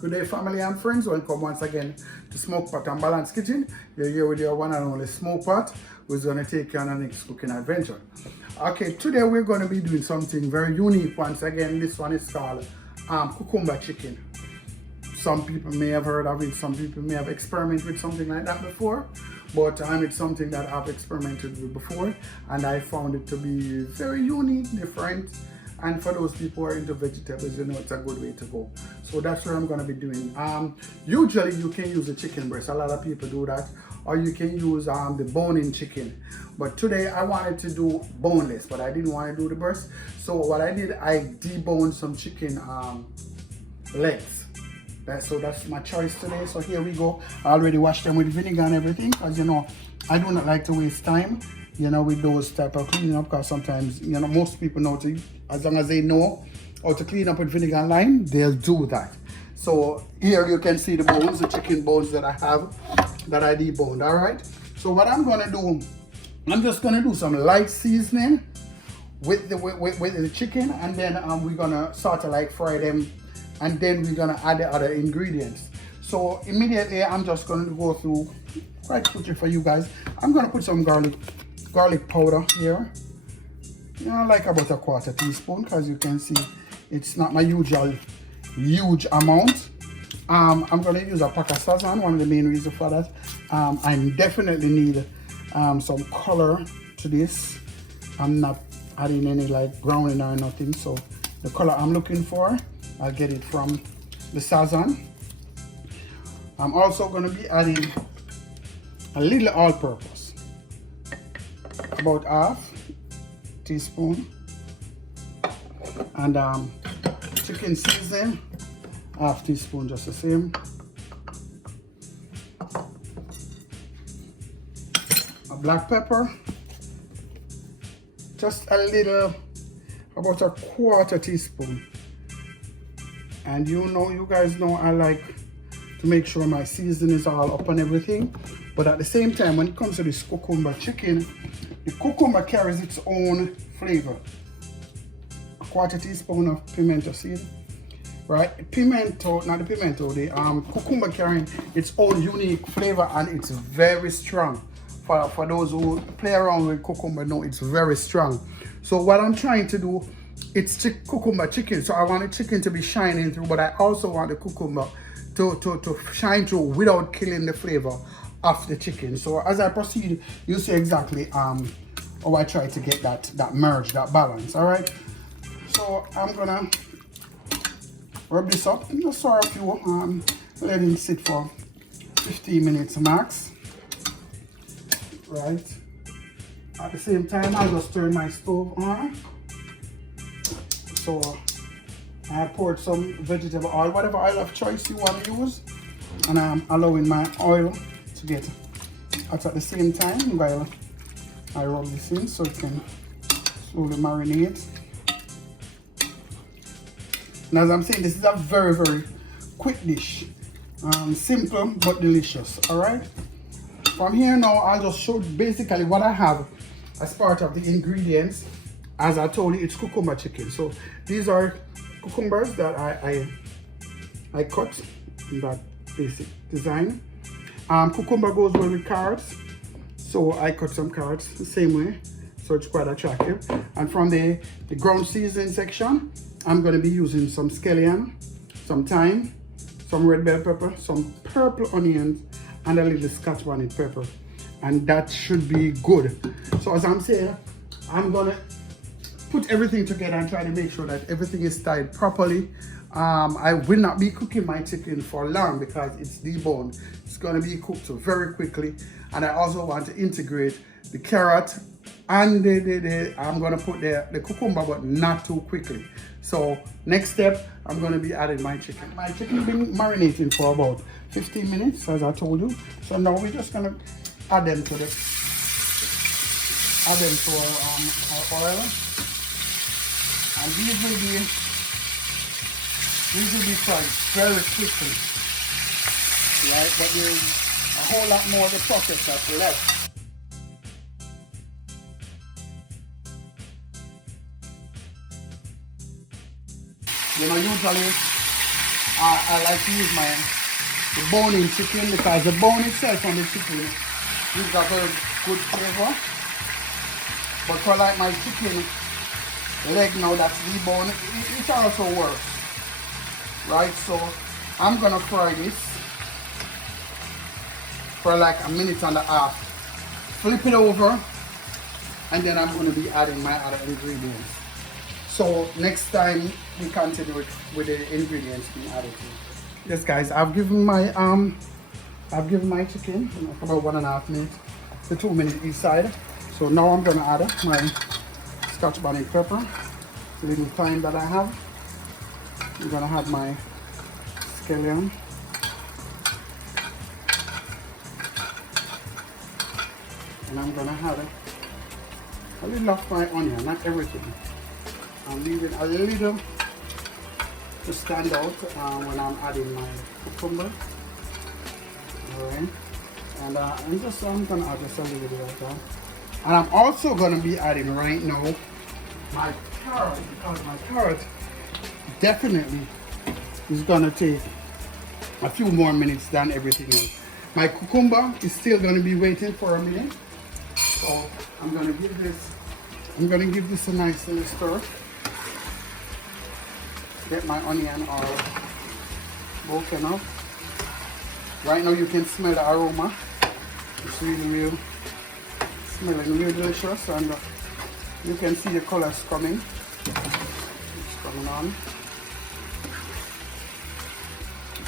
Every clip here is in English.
Good day, family and friends. Welcome once again to Smokepot and Balance Kitchen. You're here with your one and only Smokepot, who's going to take you on a next cooking adventure. Okay, today we're going to be doing something very unique once again. This one is called cucumber chicken. Some people may have heard of it, some people may have experimented with something like that before, but it's something that I've experimented with before, and I found it to be very unique, different. And for those people who are into vegetables, you know it's a good way to go. So that's what I'm going to be doing. Usually you can use a chicken breast. A lot of people do that. Or you can use the bone-in chicken. But today I wanted to do boneless, but I didn't want to do the breast. So what I did, I deboned some chicken legs. So that's my choice today. So here we go. I already washed them with vinegar and everything, because you know I do not like to waste time, you know, with those type of cleaning up, because sometimes, you know, most people know to, as long as they know how to clean up with vinegar and lime, they'll do that. So here you can see the bones, the chicken bones that I have, that I deboned. All right. So what I'm gonna do, I'm just gonna do some light seasoning with the chicken, and then we're gonna sort of like fry them, and then we're gonna add the other ingredients. So immediately I'm just gonna go through quite quickly for you guys. I'm gonna put some garlic powder here, you know, like about a 1/4 teaspoon, because you can see it's not my usual huge amount. I'm gonna use a pack of sazon. One of the main reasons for that, I definitely need some color to this. I'm not adding any like browning or nothing, so the color I'm looking for, I'll get it from the sazon. I'm also going to be adding a little all-purpose, about 1/2 teaspoon, and chicken seasoning, 1/2 teaspoon, just the same. A black pepper, just a little, about a 1/4 teaspoon. And you guys know I like to make sure my seasoning is all up on everything. But at the same time, when it comes to this cucumber chicken, the cucumber carries its own flavor. A 1/4 teaspoon of pimento seed, right? Pimento, not the pimento, the cucumber carrying its own unique flavor, and it's very strong. For those who play around with cucumber, know it's very strong. So what I'm trying to do, it's cucumber chicken, so I want the chicken to be shining through, but I also want the cucumber to shine through without killing the flavor of the chicken. So as I proceed, you see exactly how I try to get that merge, that balance. All right. So I'm gonna rub this up, just for a few, let it sit for 15 minutes max. Right. At the same time, I'll just turn my stove on. So I poured some vegetable oil, whatever oil of choice you want to use, and I'm allowing my oil to get hot at the same time while I rub this in, so it can slowly marinate. And as I'm saying, this is a very, very quick dish, simple but delicious. All right. From here now, I'll just show basically what I have as part of the ingredients. As I told you, it's cucumber chicken. So these are cucumbers that I cut in that basic design. Cucumber goes well with carrots, so I cut some carrots the same way, so it's quite attractive. And from the ground seasoning section, I'm going to be using some scallion, some thyme, some red bell pepper, some purple onions, and a little Scotch bonnet pepper, and that should be good. So as I'm saying, I'm gonna put everything together and try to make sure that everything is tied properly. I will not be cooking my chicken for long because it's deboned. It's going to be cooked very quickly, and I also want to integrate the carrot and I'm going to put the cucumber, but not too quickly. So next step, I'm going to be adding my chicken. My chicken has been marinating for about 15 minutes, as I told you. So now we're just going to add them to our oil. And these will be fried very quickly, right? But there's a whole lot more of the process that's left. You know, usually I like to use the bone-in chicken because the bone itself on the chicken gives a very good flavor. But for like my chicken leg now that's deboned, it also works. Right, so I'm gonna fry this for like a minute and a half. Flip it over, and then I'm gonna be adding my other ingredients. So next time we continue with the ingredients being added to it. Yes guys, I've given my chicken about 1.5 minutes to 2 minutes each side. So now I'm gonna add my Scotch bonnet pepper, the little thyme that I have. I'm gonna add my scallion. And I'm gonna add a little of my onion, not everything. I'm leaving a little to stand out when I'm adding my cucumber. Alright. And I'm gonna add just a little bit of that. And I'm also gonna be adding right now my carrot, because my carrot definitely is gonna take a few more minutes than everything else. My cucumber is still gonna be waiting for a minute. So I'm gonna give this a nice little stir. Get my onion all broken up. Right now you can smell the aroma. It's really smelling really delicious, and you can see the colors coming. It's coming on.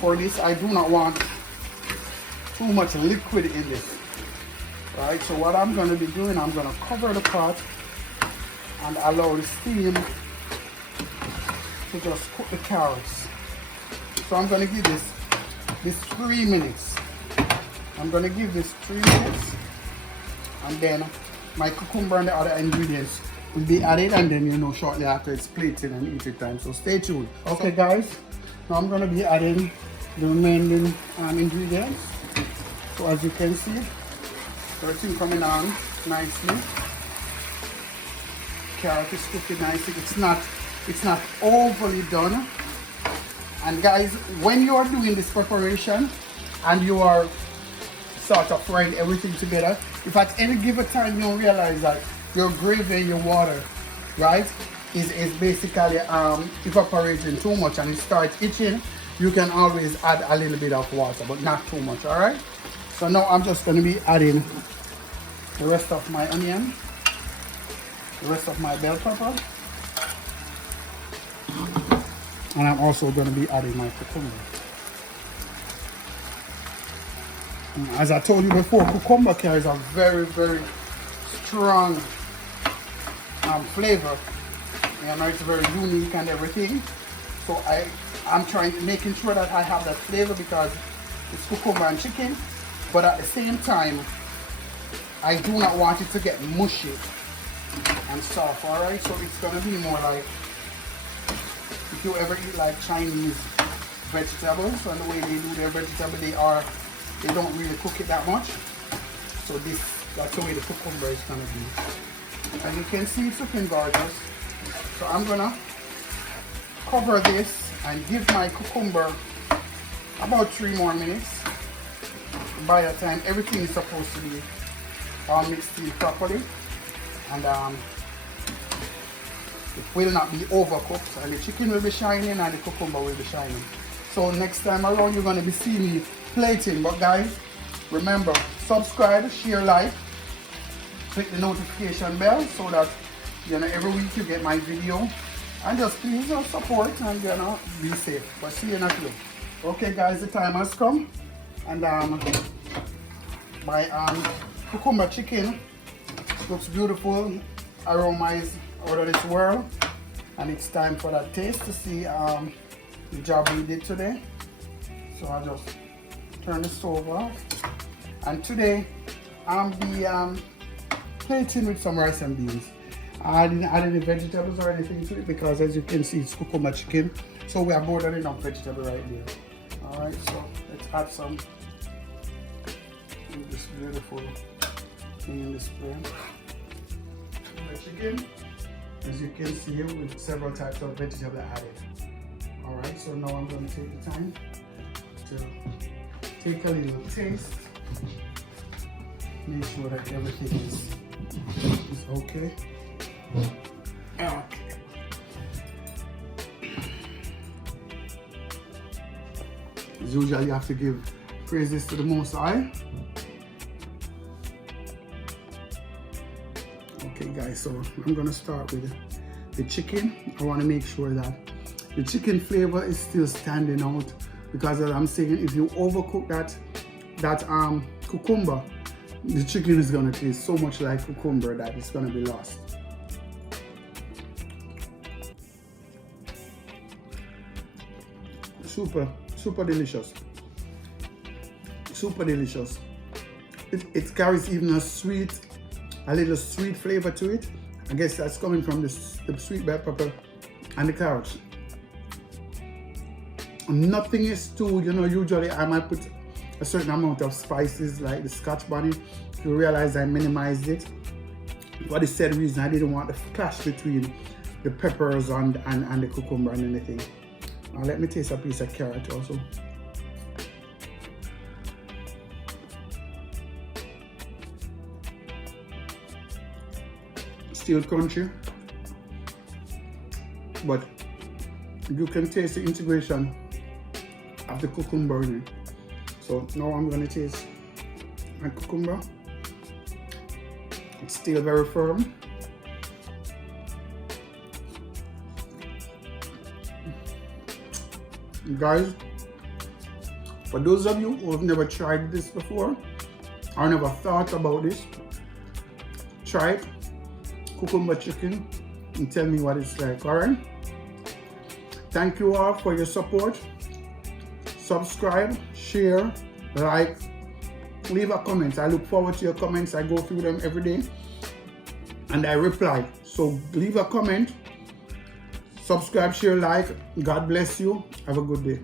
For this, I do not want too much liquid in this. Right, so what I'm going to be doing, I'm going to cover the pot and allow the steam to just cook the carrots. So I'm going to give this 3 minutes. I'm going to give this 3 minutes, and then my cucumber and the other ingredients will be added, and then shortly after it's plated and eating time. So stay tuned. Okay guys, now I'm going to be adding the remaining ingredients. So as you can see, everything coming on nicely. Carrot is cooking nicely. It's not overly done. And guys, when you are doing this preparation and you are sort of frying everything together, if at any given time you realize that your gravy and your water, right, is basically evaporating too much and it starts itching, you can always add a little bit of water, but not too much. All right. So now I'm just going to be adding the rest of my onion, the rest of my bell pepper, and I'm also going to be adding my cucumber. As I told you before, cucumber carries a very, very strong flavor. It's very unique and everything. So I'm making sure that I have that flavor because it's cucumber and chicken. But at the same time, I do not want it to get mushy and soft, alright? So it's gonna be more like, if you ever eat like Chinese vegetables and the way they do their vegetable, they don't really cook it that much. So that's the way the cucumber is gonna be. As you can see, it's looking gorgeous. So I'm gonna cover this and give my cucumber about 3 more minutes. By the time everything is supposed to be all mixed in properly, and it will not be overcooked, and the chicken will be shining and the cucumber will be shining. So next time around you're going to be seeing me plating. But guys, remember, subscribe, share, like, click the notification bell so that every week you get my video, and just please support and be safe. But see you next week. Okay guys, the time has come. And my cucumber chicken looks beautiful, aroma is out of this world, and it's time for that taste to see the job we did today. So I'll just turn the stove off, and today I'll be plating with some rice and beans. I didn't add any vegetables or anything to it because, as you can see, it's cucumber chicken, so we have more than enough vegetable right there. Alright, so let's add some of this beautiful thing in this plate. The chicken, as you can see, with several types of vegetable added. Alright, so now I'm going to take the time to take a little taste. Make sure that everything is okay. Okay. As usual, you have to give praises to the Most High. Okay guys, so I'm gonna start with the chicken. I want to make sure that the chicken flavor is still standing out, because as I'm saying, if you overcook that cucumber, the chicken is gonna taste so much like cucumber that it's gonna be lost. Super delicious. Super delicious. It carries even a little sweet flavor to it. I guess that's coming from the sweet bell pepper and the carrots. Nothing is too, usually I might put a certain amount of spices like the Scotch bonnet. You realize I minimized it for the said reason. I didn't want the clash between the peppers and the cucumber and anything. Now let me taste a piece of carrot also. Still crunchy, but you can taste the integration of the cucumber in it. So now I'm going to taste my cucumber. It's still very firm. Guys, for those of you who have never tried this before or never thought about this, try it. Cucumber chicken, and tell me what it's like. All right, thank you all for your support. Subscribe, share, like, leave a comment. I look forward to your comments. I go through them every day and I reply, so leave a comment, subscribe, share, like. God bless you. Have a good day.